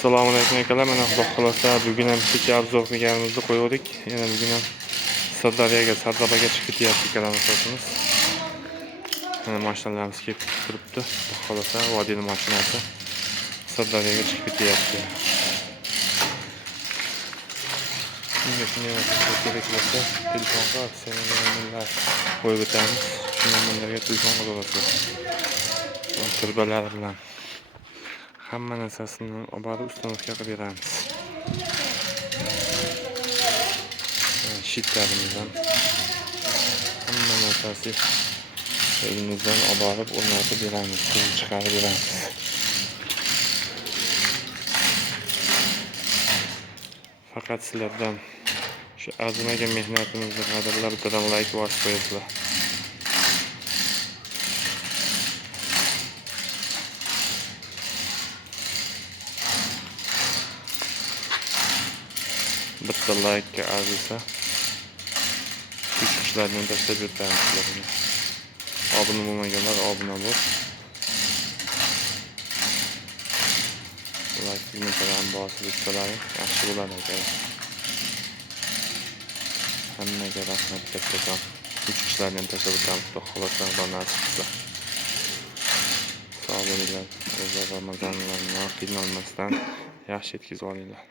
Assalomu alaykum akalar. Mana xudo xolasa bugun ham ikki obzor qilganimizni qo'ydik. Yana bugun ham Sardobaga chiqib ketyapti akalar masofamiz. Mana mashinalarimiz kelib turibdi. Xudo xolasa vodiyning mashinasi Sardobaga chiqib ketyapti. Shunga kerak bo'lsa telefonga aksiyalarni qo'yib o'tamiz. Shundan bunlarga telefon qilasizlar. Turbalar bilan hamma narsasini olib borib ustanovka qilib beramiz. Shitlarimizdan hamma narsasi elimizdan olib borib o'rnatib beramiz, chiqarib beramiz. Faqat sizlardan shu arzimagan mehnatimizni qadrlab bittadan like bosib qo'yasizlar. Bitta like arzisa shu chiqishlarni tashlab o'tamiz sizlarga. Obuna bo'lmaganlar obuna bo'l. Like tugmachalarni bosib o'tsalar yaxshi bo'ladi akalar. Hammaga rahmat kattakon. Shu chiqishlarni tashlab o'tamiz. Xudo xolasa nasib qilsa. Sog' bo'linglar. O'z Ramazonlarni qiynalmasdan yaxshi yetkazib olinglar.